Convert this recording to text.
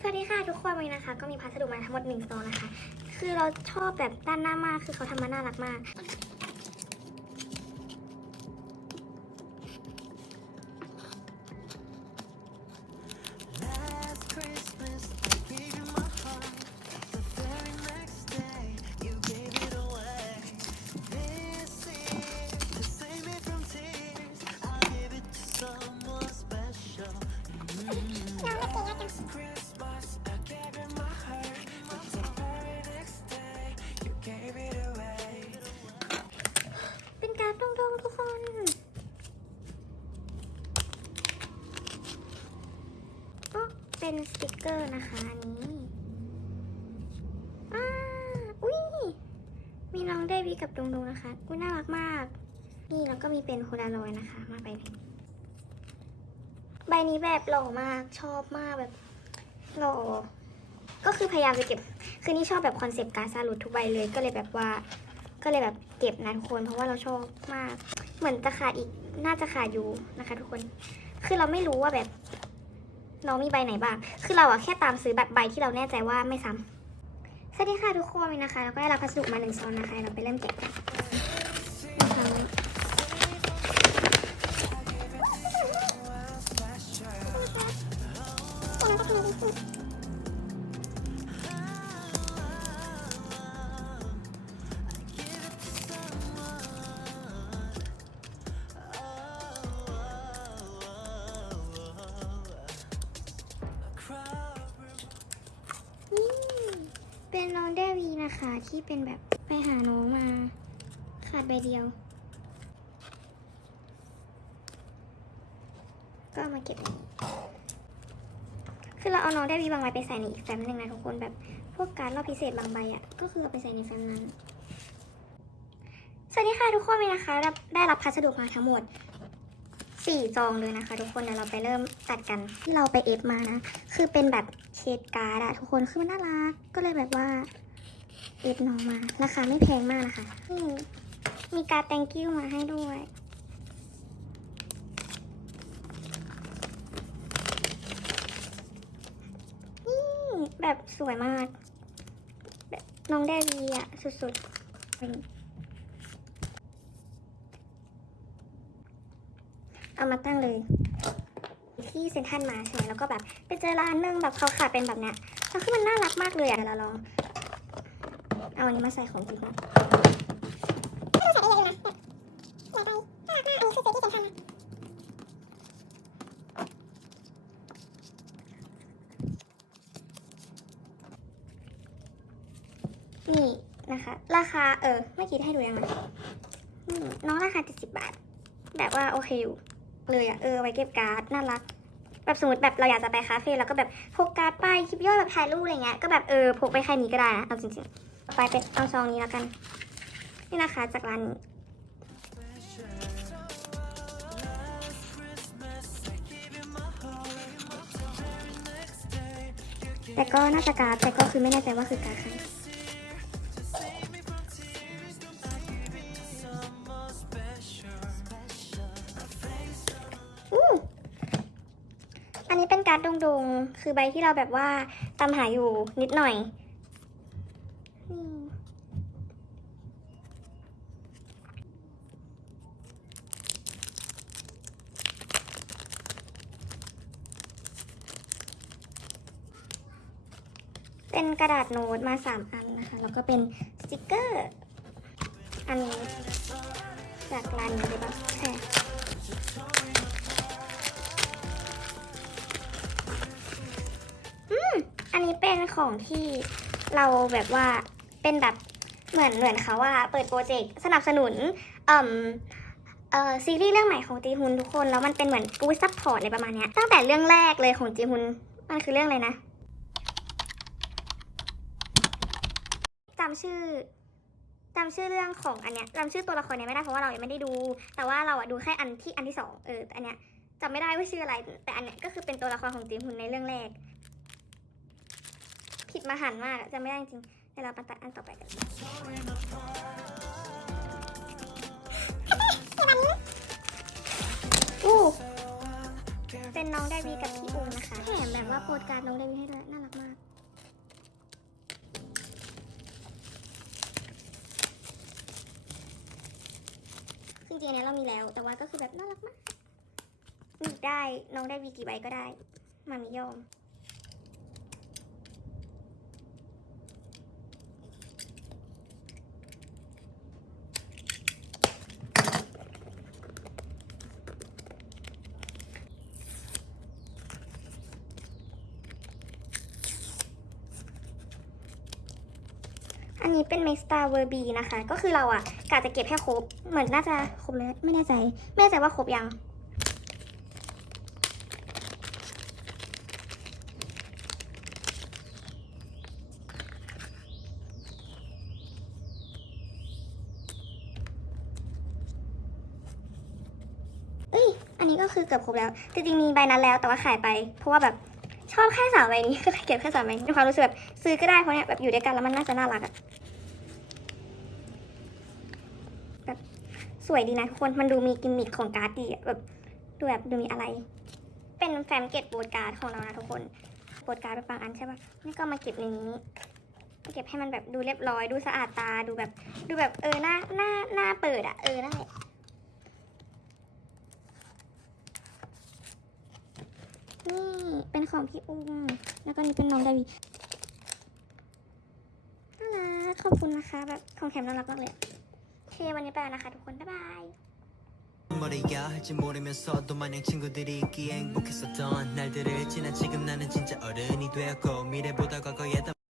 สวัสดีค่ะทุกคนวันนี้นะคะ ก็มีพัสดุมาทั้งหมดหนึ่งซองนะคะ คือเราชอบแบบด้านหน้ามากคือเขาทำมาน่ารักมาก เป็นสติกเกอร์นะคะอันนี้อ่าอุ้ยมีน้องเดวีกับดงๆนะคะอุ้ยน่ารักมาก นี่แล้วก็มีเป็นโพลารอยนะคะ มาใบนี้ใบนี้แบบหล่อมากชอบมากแบบหล่อก็คือพยายามจะเก็บ คือนี่ชอบแบบคอนเซปต์การซาลุดทุกใบเลย ก็เลยแบบว่า ก็เลยแบบเก็บนะทุกคน เพราะว่าเราชอบมาก เหมือนจะขาดอีก น่าจะขาดอยู่นะคะ ทุกคน คือเราไม่รู้ว่าแบบ น้องมีใบไหนบ้าง คือเราอะแค่ตามซื้อบัตรใบที่เราแน่ใจว่าไม่ซ้ำสวัสดีค่ะทุกคนนนี้นะคะ เราก็ได้รับพัสดุมาหนึ่งซองนะคะ เราไปเริ่มแกะกันนะคะ เป็นน้องเดวีนะคะ ที่เป็นแบบไปหาน้องมา ขาดใบเดียว ก็มาเก็บคือเราเอาน้องเดวีบางใบไปใส่ในอีกแฟ้มหนึ่งนะทุกคนแบบพวกการรอบพิเศษบางใบอะ่ะก็คือเอาไปใส่ในแฟ้มนั้นสวัสดีค่ะทุกคนเลยนะคะรับได้รับพัสดุมาทั้งหมด สี่จองเลยนะคะ ทุกคนเดี๋ยวเราไปเริ่มตัดกันที่เราไปเอฟมานะ คือเป็นแบบเชดการ์ดอะทุกคนคือมันน่ารักก็เลยแบบว่าเอฟน้องมา ราคาไม่แพงมากนะคะมีการ์ด thank you มาให้ด้วยนี่แบบสวยมาก แบบน้องแดวีอะสุดๆ เอามาตั้งเลย ที่เซ็นทรัลมาใช่ไหมแล้วก็แบบไปเจอร้านนึงแบบเขาขายเป็นแบบเนี้ยแล้วคือมันน่ารักมากเลยอะเราลอง เอาอันนี้มาใส่ของจริงนะนี่นะคะ ราคาเออไม่คิดให้ดูยังไงน้องราคา70บาท แบบว่าโอเคอยู่ เลยอะเออไว้เก็บการ์ดน่ารัก แบบสมมติแบบเราอยากจะไปคาเฟ่แล้วก็แบบพกการ์ดไปคลิปย่อยแบบถ่ายรูปอะไรเงี้ยก็แบบเออพกไปแค่นี้ก็ได้นะเอาจริงๆต่อไปเป็นเอาซองนี้แล้วกัน นี่นะคะจากร้านนี้แต่ก็น่าจะการ์ดแต่ก็คือไม่แน่ใจว่าคือการ์ดใคร นี้เป็นการ์ดดงๆ คือใบที่เราแบบว่าตามหาอยู่นิดหน่อย เป็นกระดาษโน้ตมาสามอันนะคะ แล้วก็เป็นสติกเกอร์ อันนี้จากร้านนี้เลยปะใช่ เป็นของที่เราแบบว่าเป็นแบบเหมือนเหมือนเขาว่าเปิดโปรเจกต์สนับสนุนเอ่มเอ่อซีรีส์เรื่องใหม่ของจีฮุนทุกคนแล้วมันเป็นเหมือนกูซัพพอร์ตอะไรประมาณเนี้ยตั้งแต่เรื่องแรกเลยของจีฮุนมันคือเรื่องอะไรนะจำชื่อจำชื่อเรื่องของอันเนี้ยจำชื่อตัวละครเนี้ยไม่ได้เพราะว่าเรายังไม่ได้ดู แต่ว่าเราอะดูแค่อันที่อันที่สองเอออันเนี้ยจำไม่ได้ว่าชื่ออะไร แต่อันเนี้ยก็คือเป็นตัวละครของจีฮุนในเรื่องแรก ผิดมาหันมากจะไม่ได้จริงเดี๋ยวเราไปตัดอันต่อไปกันอ้เป็นน้องไดวีกับพี่อูนะคะแถมแบบว่าโปรดการน้องไดวีให้ด้วยน่ารักมากจริงๆเนี่ยเรามีแล้ว แต่ว่าก็คือแบบน่ารักมากมีได้น้องได้วีกี่ใบก็ได้ มามียอม อันนี้เป็น m ม s t a r v e r b นะคะ ก็คือเราอะกะจะเก็บแค่ครบ เหมือนน่าจะครบเลยไม่แน่ใจ ไม่แน่ใจว่าครบยัง เอ้ย อันนี้ก็คือเกือบครบแล้ว จริงๆมีใบนั้นแล้วแต่ว่าขายไป เพราะว่าแบบ ชอบแค่สามใบนี้ก็เก็บแค่สามใบนี้มีความรู้สึกแบบซื้อก็ได้เพราะเนี่ยแบบอยู่ด้วยกันแล้วมันน่าจะน่ารักอะแบบสวยดีนะทุกคนมันดูมีกิมมิคของการ์ดดีอะแบบดูแบบดูมีอะไร เป็นแฟมเก็ตโบดการ์ดของเรานะทุกคนโบดการ์ดเป็นบางอันใช่ปะนี่ก็มาเก็บในนี้เก็บให้มันแบบดูเรียบร้อยดูสะอาดตาดูแบบดูแบบเออหน้าหน้าหน้าเปิดอะเออนั่นแหละ นี่เป็นของพี่อุ้ม แล้วก็นี่เป็นน้องดาวีน่ารัก ขอบคุณนะคะ แบบของแถมน่ารักมากเลยโอเควันนี้ไปแล้วนะคะทุกคน บ๊ายบาย 머리야 할지 모르면서도 마냥 친구들이 있기에 행복했었던 날들을 지나 지금 나는 진짜 어른이 되었고 미래보다 과거에 더